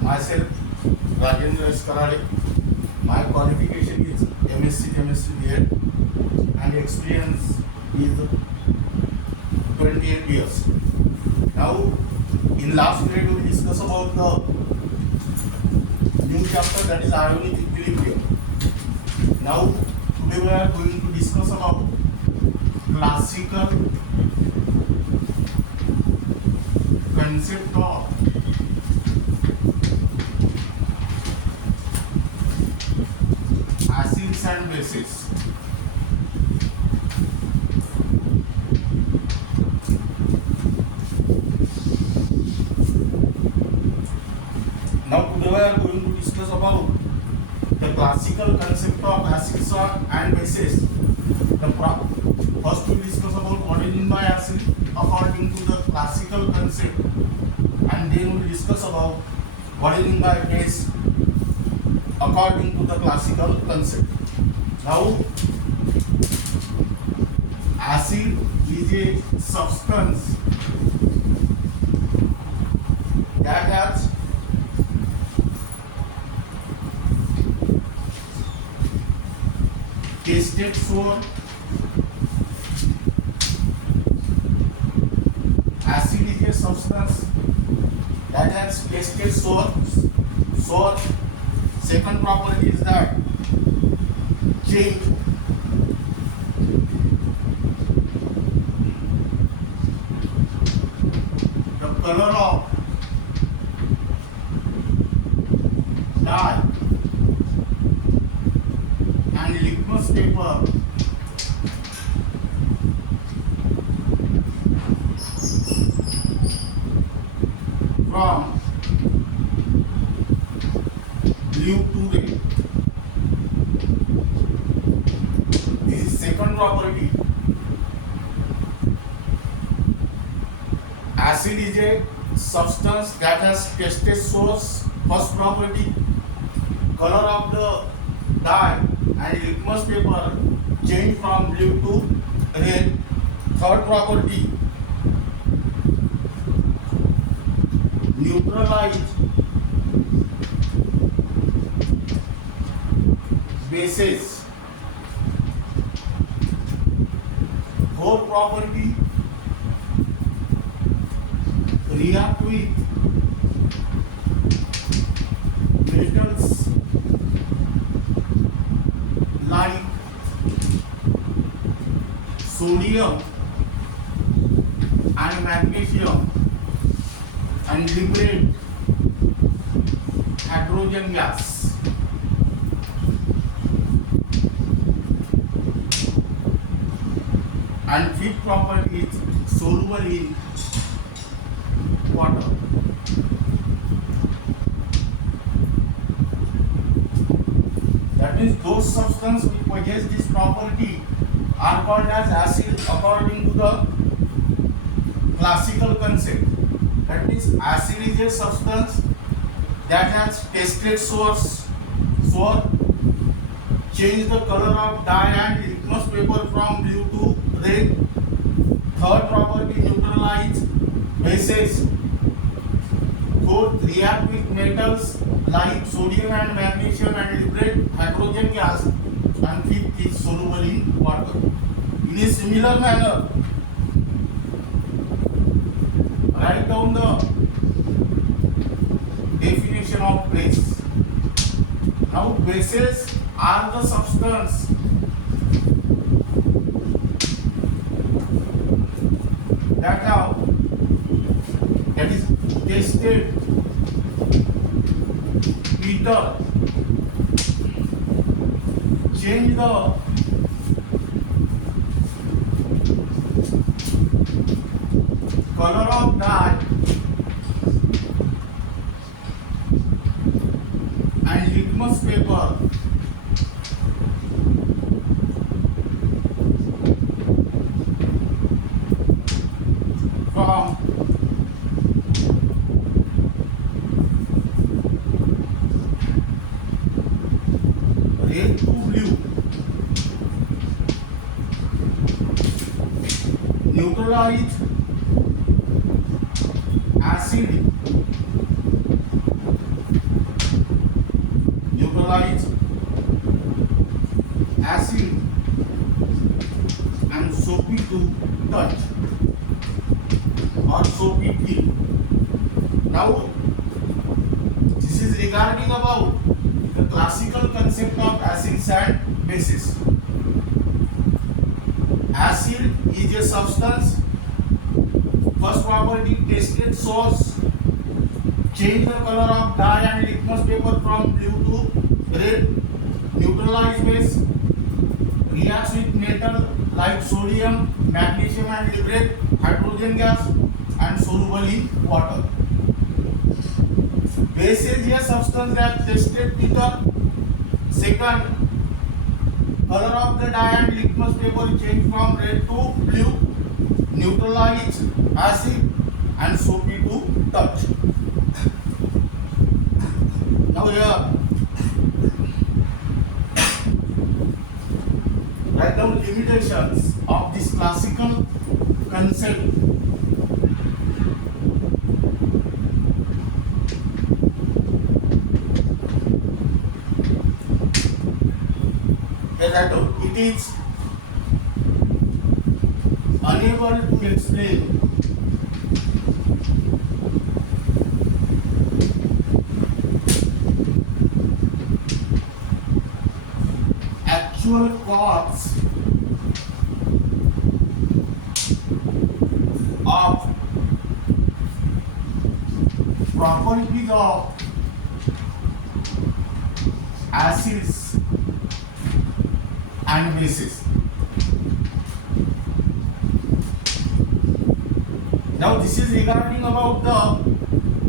Myself, Rajendra S. Karade. My qualification is MSc Chemistry B.Ed and experience is 28 years. Now, in last grade we discuss about the new chapter, that is ionic equilibrium. Now, today we are going to discuss about classical concept of acids and bases. Now today we are going to discuss about the classical concept of acids and bases. First we discuss about what is meant by acid according to the classical concept, and then we discuss about what is meant by base according to the classical concept. Now, acid is a substance that has tested sour. Acid is a substance that has tested sour. Second property is that change the color of dye and litmus paper from blue to red. This is second property. Acid is a substance that has tested source. First property, color of the dye and litmus paper change from blue to red. Third property, neutralize bases. Fourth property, react with metals like sodium and magnesium and liberate hydrogen gas. And fifth property is soluble in water. That means those substances which possess this property are called as acid according to the classical concept. That means acid is a substance that has tested sour, change the color of dye and litmus paper from blue to red. Third property, neutralize bases. Fourth, react with metals like sodium and magnesium and liberate hydrogen gas. And fifth is soluble in water. In a similar manner, write down the definition of base. Now, bases are the substance that is tested bitter, change the color of dye and litmus paper from red to blue. Neutralize acid This is regarding about the classical concept of acids and bases. Acid is a substance. First property tested shows change the color of dye and litmus paper from blue to red. Neutralize base. Reacts with metal like sodium, magnesium and liberate hydrogen gas and soluble in water. Base is a substance that tested with the second color of the dye and litmus paper change from red to blue. Neutralize acid and soapy to touch. Now here write down limitations of this classical concept. It is unable to explain actual cause of properties of acids and bases. Now this is regarding about the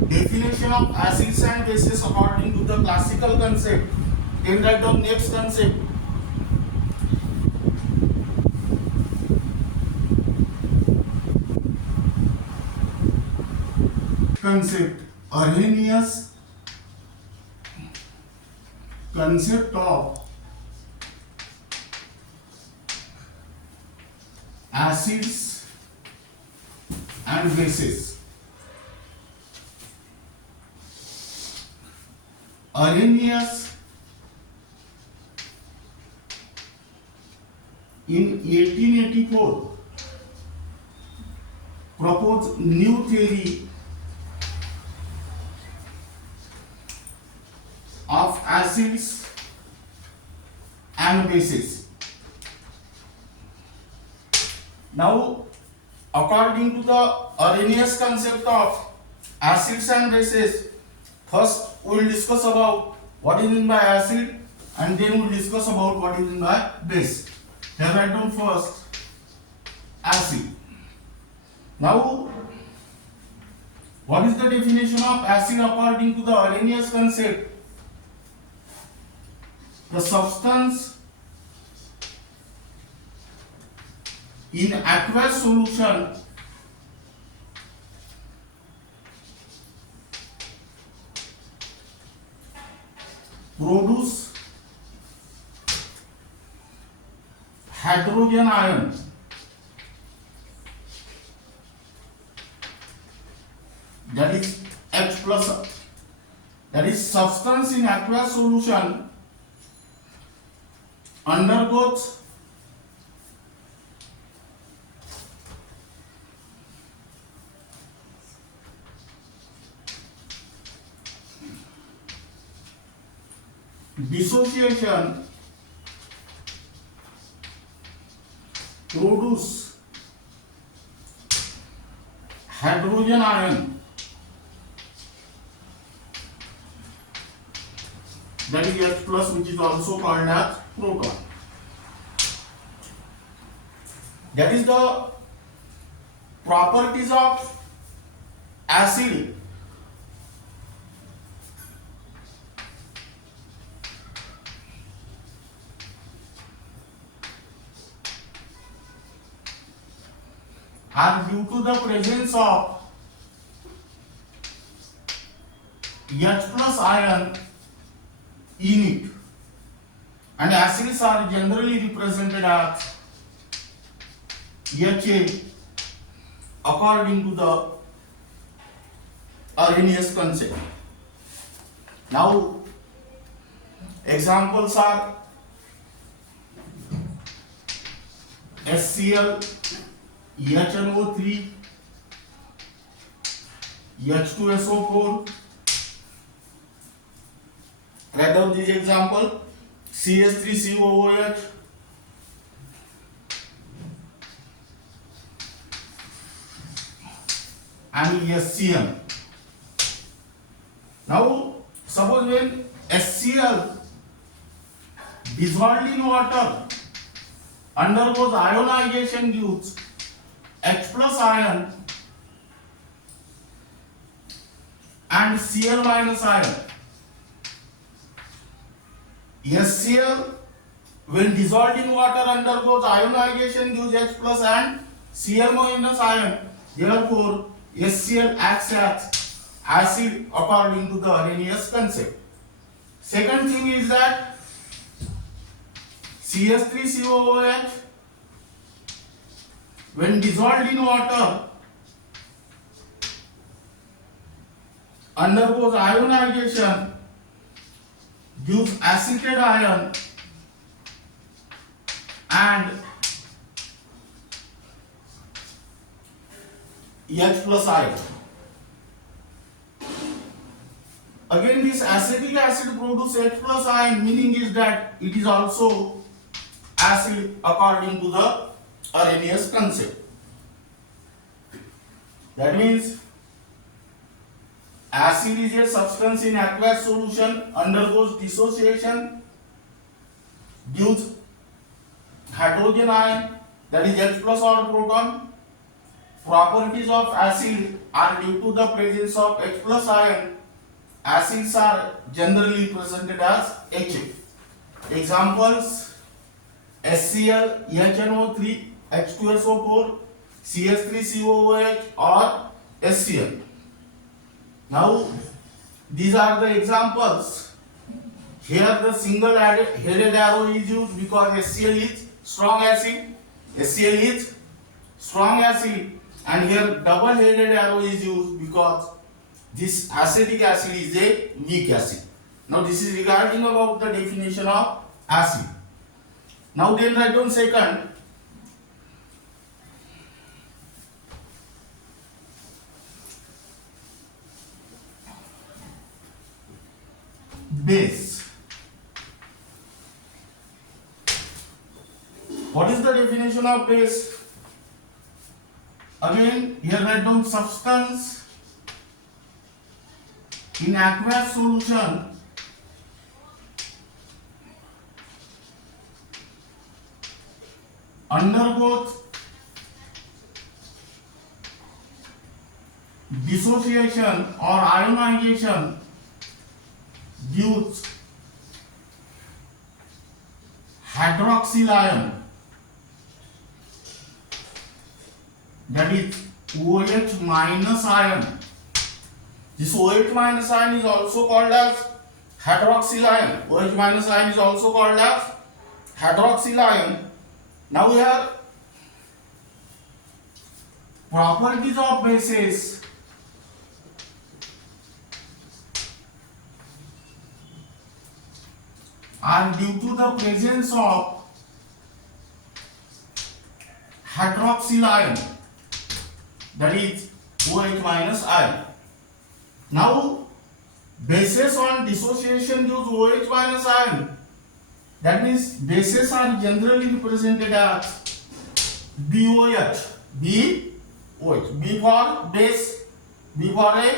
definition of acids and bases according to the classical concept. Then write down next concept. Concept Arrhenius concept of acids and bases. Arrhenius in 1884 proposed new theory of acids and bases. Now, according to the Arrhenius concept of acids and bases, first we will discuss about what is meant by acid and then we will discuss about what is meant by base. Here write down first acid. Now, what is the definition of acid according to the Arrhenius concept? The substance in aqueous solution produce hydrogen ion that is H plus, that is substance in aqueous solution undergoes dissociation, produce hydrogen ion that is H plus, which is also called as proton. That is the properties of acid. Are due to the presence of H plus ion in it, and acids are generally represented as HA according to the Arrhenius concept. Now, examples are HCl, HNO3, H2SO4, Write down this example. CS3COOH and SCl. Now, suppose when HCl dissolved in water undergoes ionization gives H plus ion and Cl minus ion. HCl when dissolved in water undergoes ionization gives H plus and Cl minus ion. Therefore, HCl acts as acid according to the Arrhenius concept. Second thing is that CS3COOH when dissolved in water undergoes ionization gives acetate ion and H plus ion. Again, this acetic acid produces H plus ion, meaning is that it is also acid according to the Arrhenius concept. That means acid is a substance in aqueous solution, undergoes dissociation, gives hydrogen ion, that is H plus or proton. Properties of acid are due to the presence of H plus ion. Acids are generally presented as HF. Examples: HCl, HNO3, H2SO4, CS3COOH or HCl. Now, these are the examples. Here the single headed arrow is used because HCl is strong acid. HCl is strong acid, and here double headed arrow is used because this acetic acid is a weak acid. Now this is regarding about the definition of acid. Now then write down second. Base. What is the definition of base? Again, here write down substance in aqueous solution undergoes dissociation or ionization gives hydroxyl ion, that is OH minus ion. This OH minus ion is also called as hydroxyl ion. OH minus ion is also called as hydroxyl ion. Now here properties of bases. Are due to the presence of hydroxyl ion, that is OH minus ion. Now, bases on dissociation gives OH minus ion. That means bases are generally represented as BOH. BOH. B for base, B for a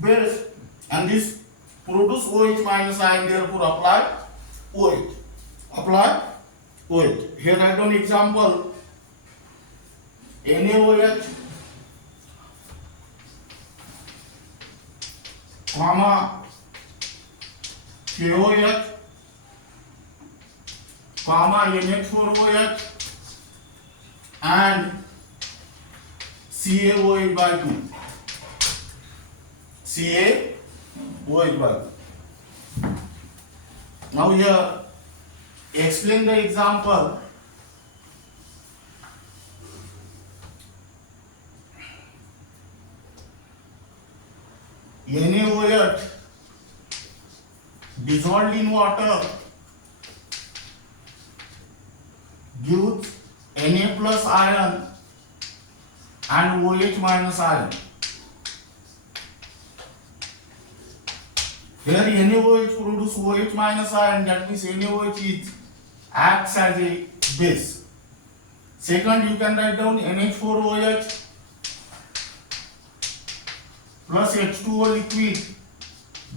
base, and this produce OH minus ion. Therefore, apply OH. Apply OH. Here write down example: NaOH, comma KOH, comma NH4OH and CaOH by 2. CaOH by 2. Now here explain the example. NaOH dissolved in water gives Na plus ion and OH minus ion. Here NaOH produce OH minus ion, that means NaOH is acts as a base. Second, you can write down NH4OH plus H2O liquid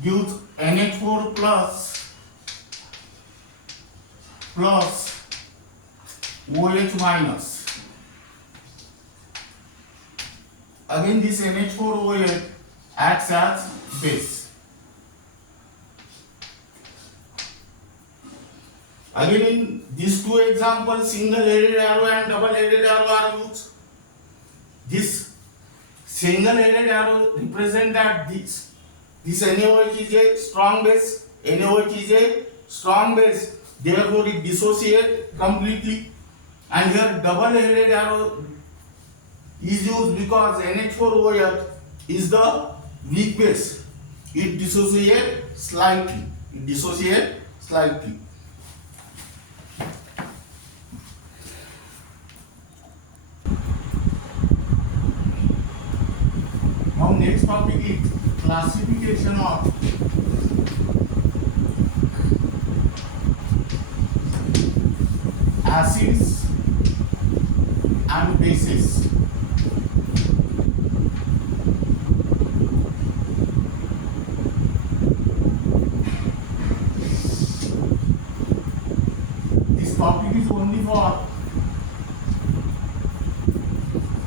gives NH4 plus OH minus. Again, this NH4OH acts as base. Again, in these two examples, single-headed arrow and double-headed arrow are used. This single-headed arrow represents that this NaOH is a strong base. NaOH is a strong base. Therefore, it dissociates completely. And here, double-headed arrow is used because NH4OH is the weak base. It dissociates slightly. Now next topic is classification of acids and bases. This topic is only for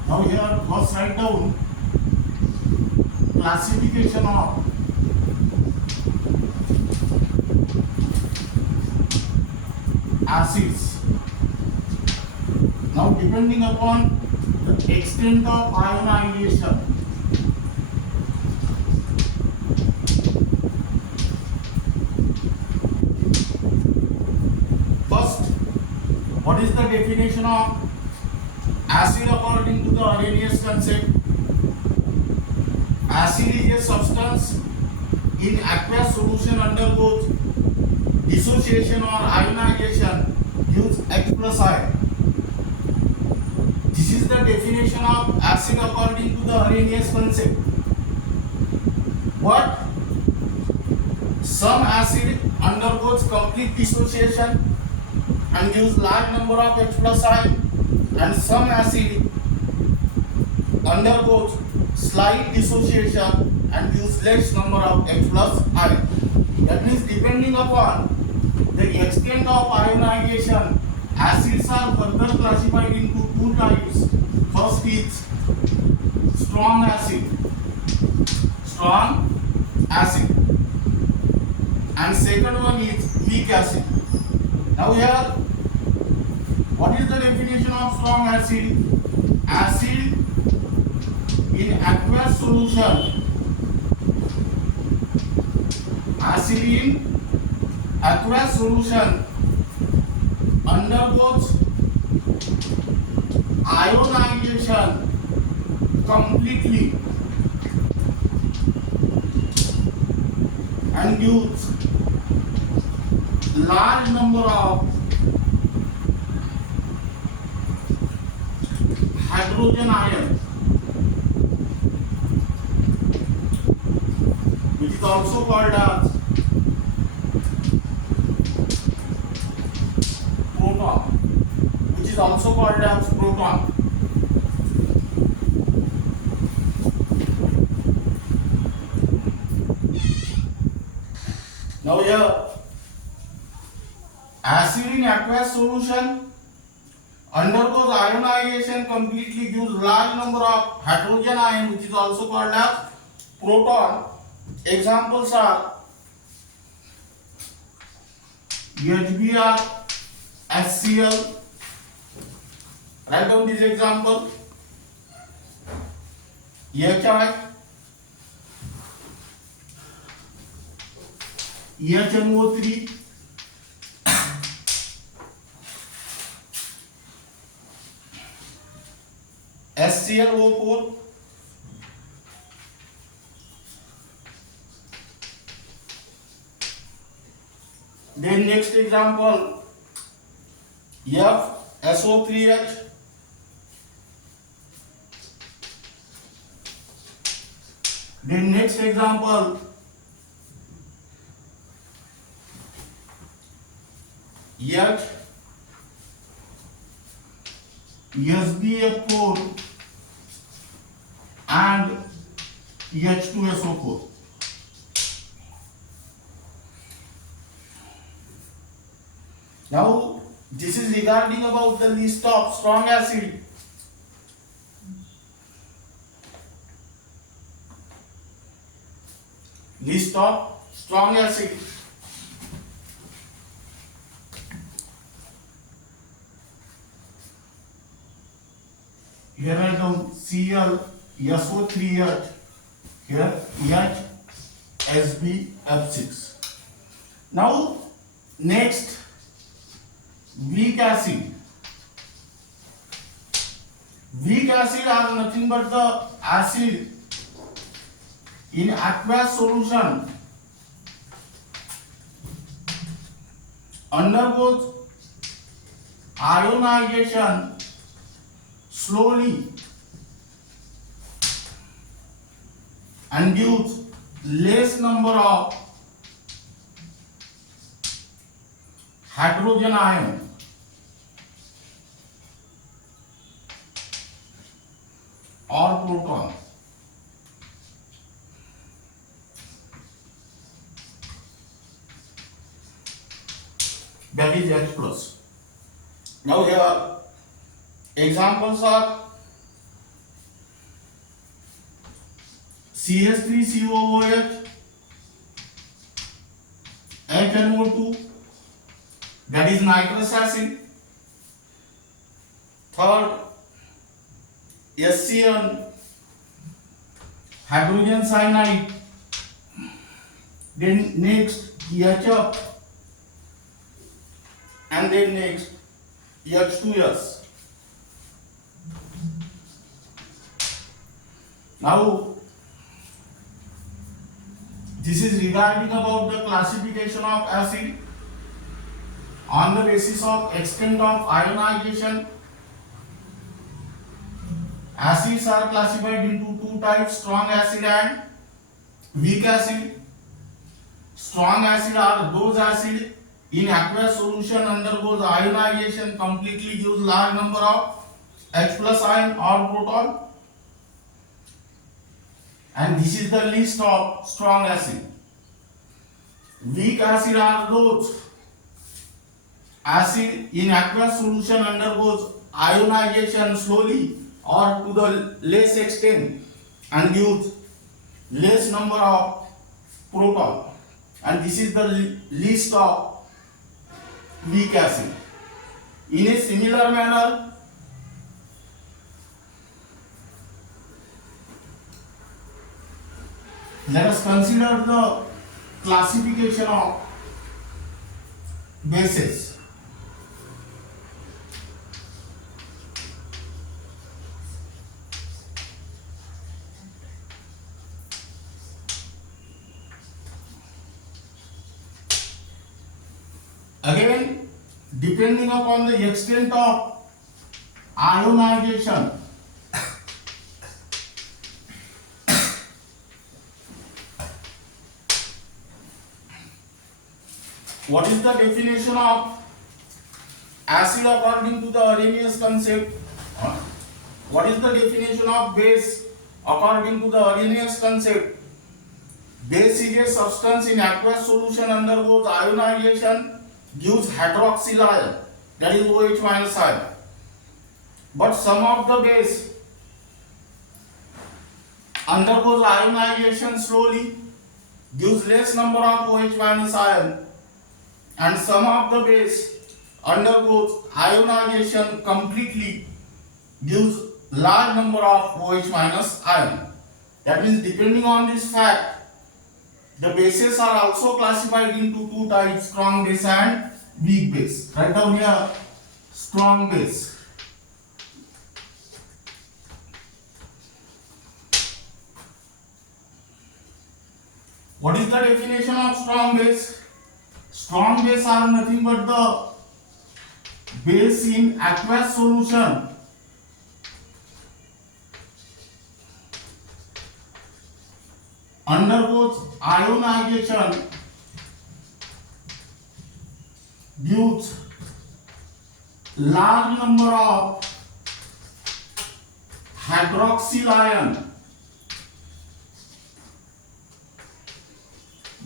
now. Here first write down classification of acids. Now, depending upon the extent of ionization, first, what is the definition of acid according to the Arrhenius concept? Acid is a substance in aqueous solution undergoes dissociation or ionization, gives H plus ion. This is the definition of acid according to the Arrhenius concept. But some acid undergoes complete dissociation and gives large number of H plus ion, and some acid undergoes slight dissociation and gives less number of H plus ion. That means depending upon the extent of ionization, acids are further classified into two types. First is strong acid, and second one is weak acid. Now here, what is the definition of strong acid? Acid in aqueous solution. Acid in aqueous solution undergoes ionization completely and gives large number of hydrogen ions, which is also called as proton. Now here, acid in aqueous solution undergoes ionization completely, gives large number of hydrogen ion, which is also called as proton. Examples are HBr, HCl. Write down this example. HI, HNO3, HClO4, then next example, FSO3H, then next example, H SbF4 and H2SO4. Now this is regarding about the list of strong acid. List of strong acid. Here I come Cl SO3H, here H SbF6. Now next, weak acid. Weak acid are nothing but the acid in aqueous solution undergoes ionization slowly and gives less number of hydrogen ion. Or proton. That is H plus. Now here examples are CH3COOH, HNO2, that is nitrous acid. Third, SCN, hydrogen cyanide. Then next HF, and then next H2S. Now this is regarding about the classification of acid on the basis of extent of ionization. Acids are classified into two types, strong acid and weak acid. Strong acid are those acid in aqueous solution undergoes ionization completely, gives large number of H plus ion or proton. And this is the list of strong acid. Weak acid are those acid in aqueous solution undergoes ionization slowly or to the less extent and gives less number of proton. And this is the list of weak acid. In a similar manner, let us consider the classification of bases. Again, depending upon the extent of ionization, what is the definition of acid according to the Arrhenius concept? What is the definition of base according to the Arrhenius concept? Base is a substance in aqueous solution undergoes ionization, gives hydroxyl ion, that is OH minus ion. But some of the base undergoes ionization slowly, gives less number of OH minus ion, and some of the base undergoes ionization completely, gives large number of OH minus ion. That means depending on this fact, the bases are also classified into two types, strong base and weak base. Write down here strong base. What is the definition of strong base? Strong base are nothing but the base in aqueous solution undergoes ionization, gives large number of hydroxyl ion,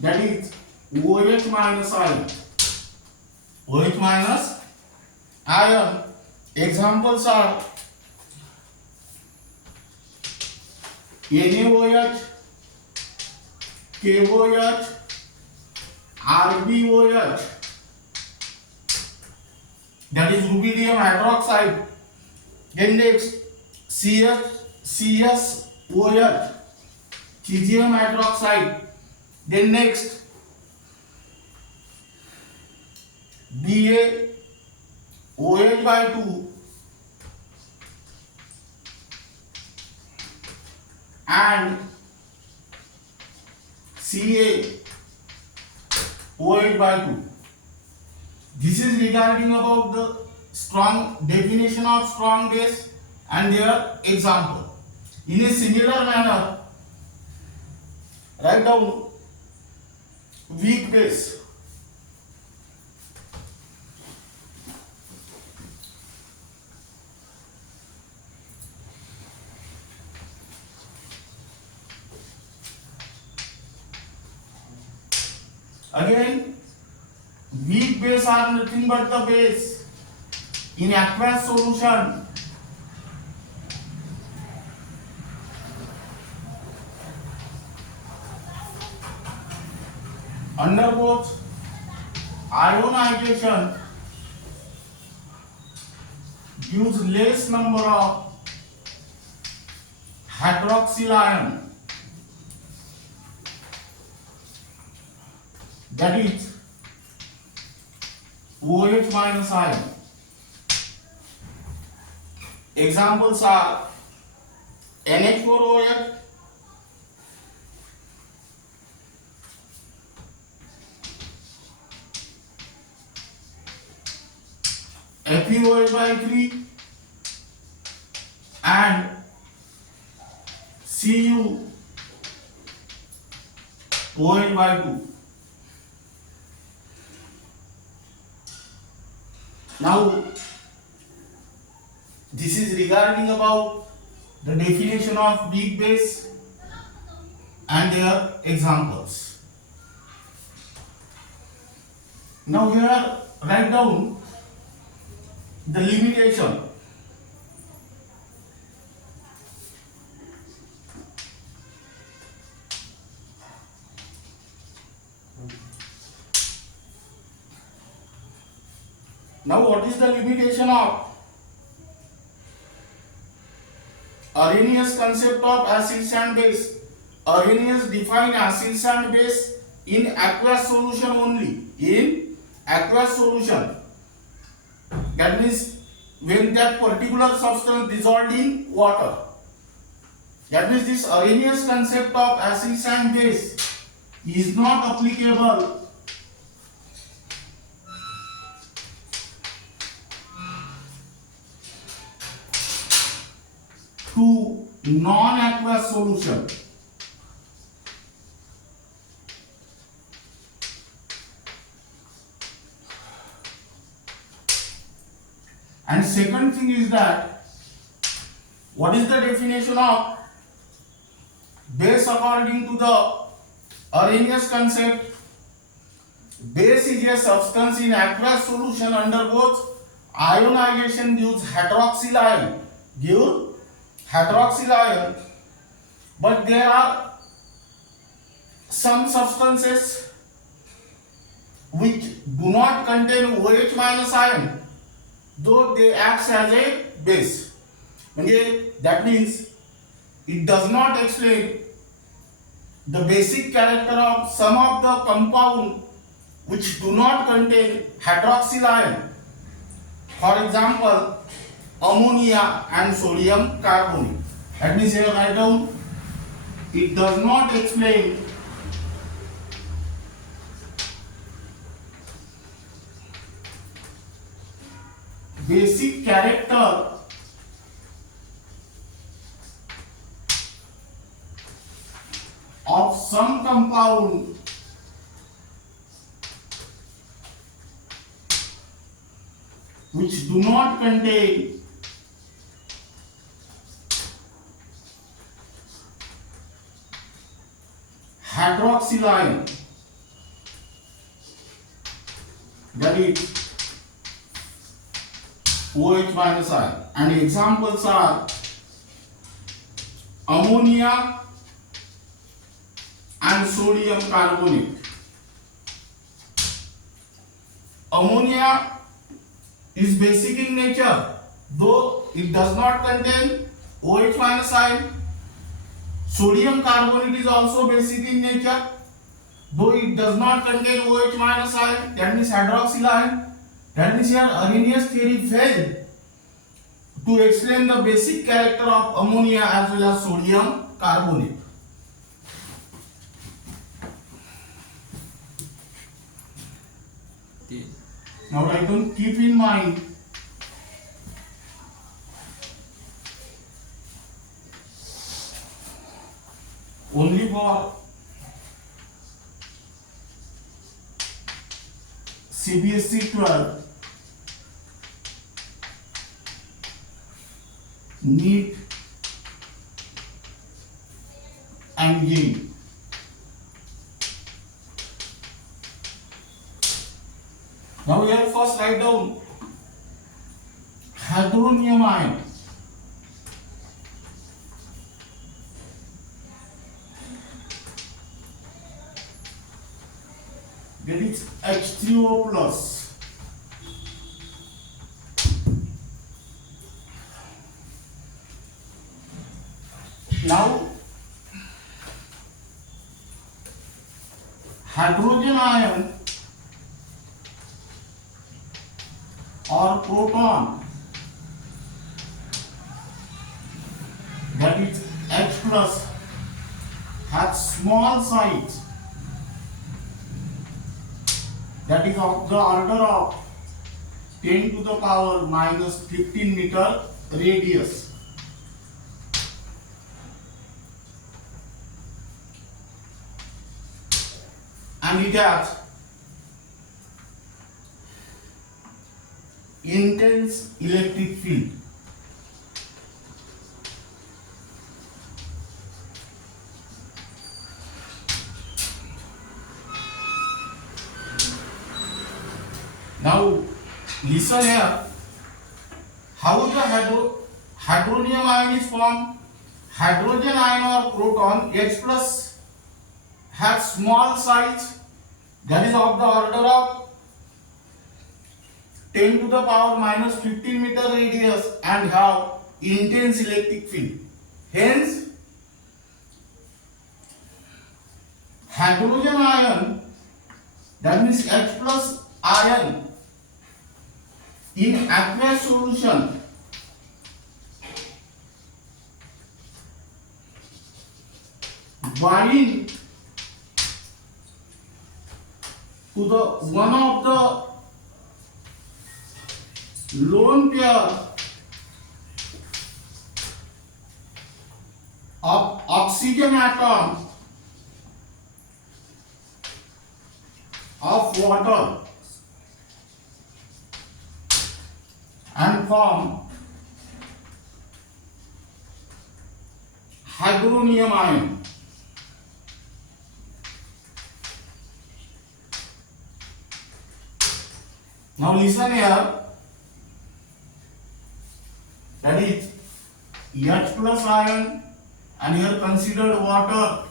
that is OH minus ion. OH minus ion. Examples are NaOH, KOH, RbOH, that is rubidium hydroxide. Then next CSOH, cesium hydroxide. Then next BaOH by 2 and CaOH by 2. This is regarding about the strong definition of strong base and their example. In a similar manner, write down weak base. Again, weak base are nothing but the base in aqueous solution undergoes ionization, gives less number of hydroxyl ion, that is OH minus ion. Examples are NH4OH, FeOH by 3 and CuOH by 2. Now, this is regarding about the definition of weak base and their examples. Now here write down the limitation. Now what is the limitation of Arrhenius concept of acid sand base? Arrhenius define acid sand base in aqueous solution only. In aqueous solution. That means when that particular substance dissolved in water. That means this Arrhenius concept of acid sand base is not applicable to non-aqueous solution. And second thing is that what is the definition of base according to the Arrhenius concept? Base is a substance in aqueous solution undergoes ionization, gives hydroxyl ion. But there are some substances which do not contain OH minus ion, though they act as a base. That means it does not explain the basic character of some of the compound which do not contain hydroxyl ion. For example, ammonia and sodium carbonate. That means here write down, it does not explain basic character of some compound which do not contain hydroxyl ion, that is OH minus ion, and examples are ammonia and sodium carbonate. Ammonia is basic in nature, though it does not contain OH minus ion. Sodium carbonate is also basic in nature, though it does not contain OH minus ion, that means hydroxyl ion. That means here Arrhenius theory failed to explain the basic character of ammonia as well as sodium carbonate. Now I don't keep in mind only for CBSE 12 NEET and JEE. Now here first write down hydronium ion. That is H3O plus. Now hydrogen ion or proton, that is H plus, has small size, that is of the order of 10 to the power minus 15 meter radius. And it has intense electric field. Now listen here, how the hydronium ion is formed. Hydrogen ion or proton H plus has small size, that is of the order of 10 to the power minus 15 meter radius, and have intense electric field. Hence hydrogen ion, that means H plus ion, in aqueous solution bind to the one of the lone pair of oxygen atom of water and form hydronium ion. Now listen here, that is H plus ion, and here considered water.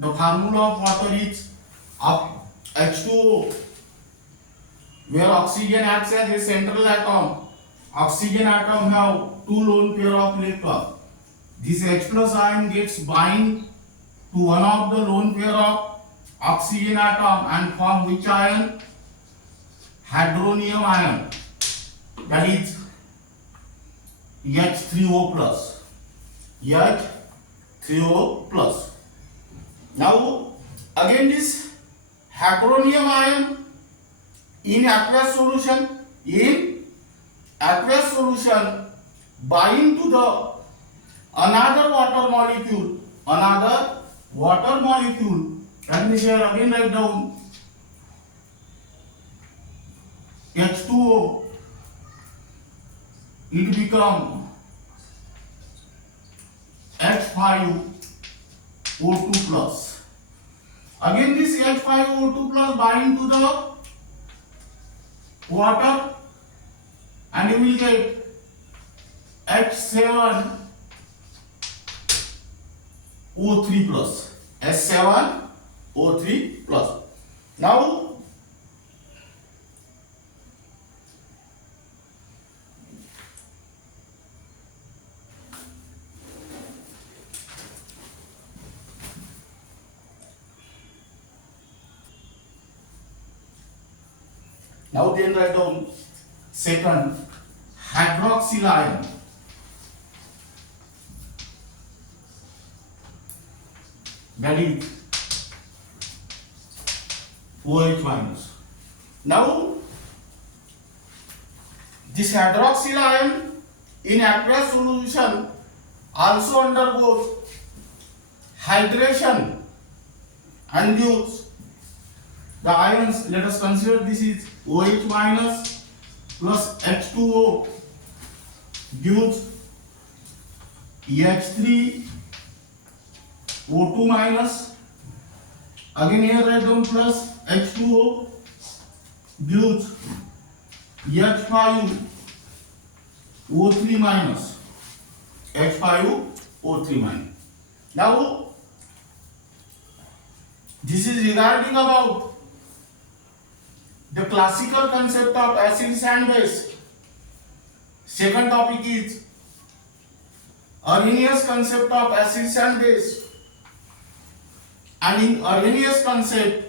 The formula of water is H2O, where oxygen acts as a central atom. Oxygen atom have two lone pair of electrons. This H plus ion gets bind to one of the lone pair of oxygen atom and form which ion? Hydronium ion, that is H3O plus. H3O plus. Now again this hydronium ion in aqueous solution bind to the another water molecule, that means here again write down H2O, it become H5O2 plus. Again this H5O2 plus bind to the water and you will get H7O3 plus. H7O3 plus. Now then write down second hydroxyl ion. That is OH minus. Now this hydroxyl ion in aqueous solution also undergoes hydration and gives the ions. Let us consider this is OH minus plus H2O gives H3O2 minus. Again here write down plus H2O gives H5O3 minus. H5O3 minus. Now this is regarding about the classical concept of acids and base. Second topic is Arrhenius concept of acids and base. And in Arrhenius concept,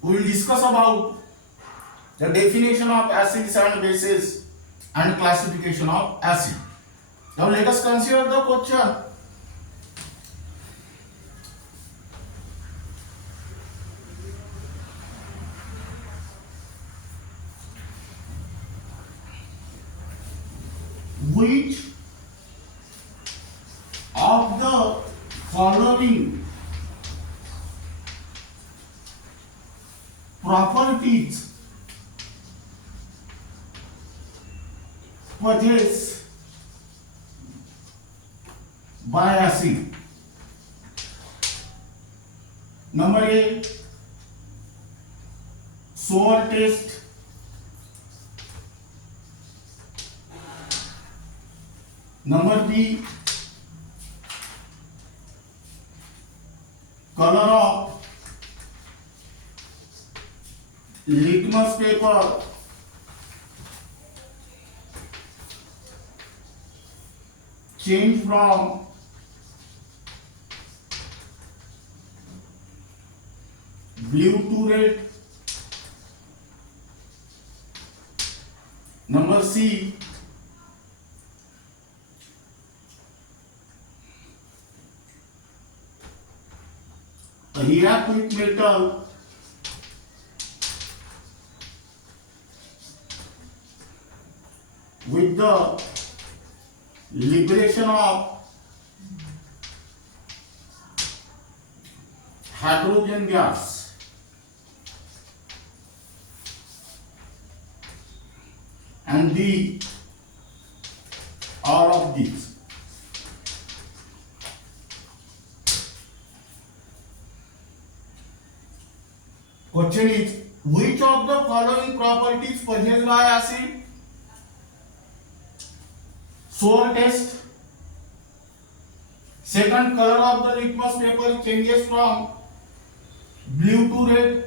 we will discuss about the definition of acids and bases and classification of acid. Now let us consider the question. Which of the following properties possessed by acid? Number A, sour taste. Number B, color of litmus paper. Change from blue to red. Number C, react with metal with the liberation of hydrogen gas. And D, all of these. Question is, which of the following properties possessed by acid? Sour taste. Second, color of the litmus paper changes from blue to red.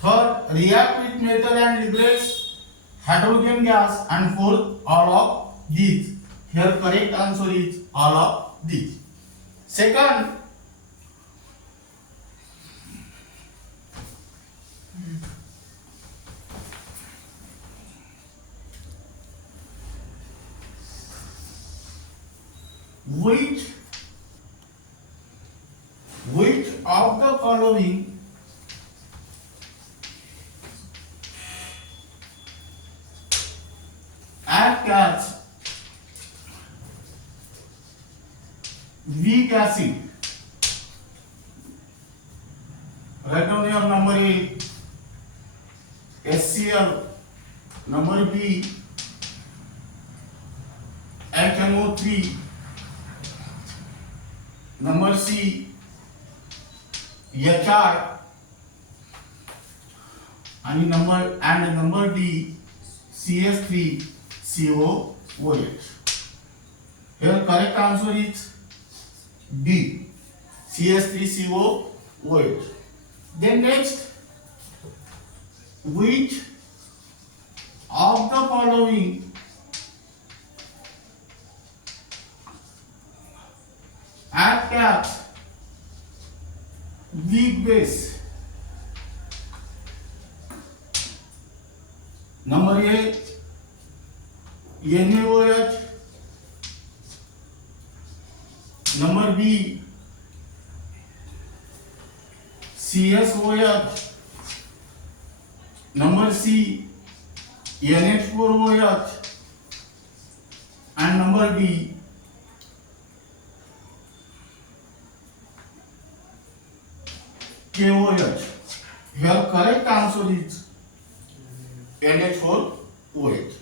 Third, react with metal and liberates hydrogen gas. And fourth, all of these. Here correct answer is all of these. Second, which of the following act as weak acid? Write down your number A, HCl, number B HNO3, number C HI, and number D CS3COOH. Here correct answer is D, CS3COOH. Then next, which of the following act as weak base? Number A NaOH, number B CSOH, number C NH4OH, and number D KOH. Here correct answer is NH4OH.